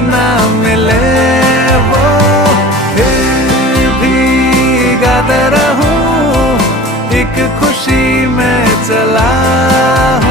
ना मिले वो, फिर भी गाता रहूं, एक खुशी में चला हूं।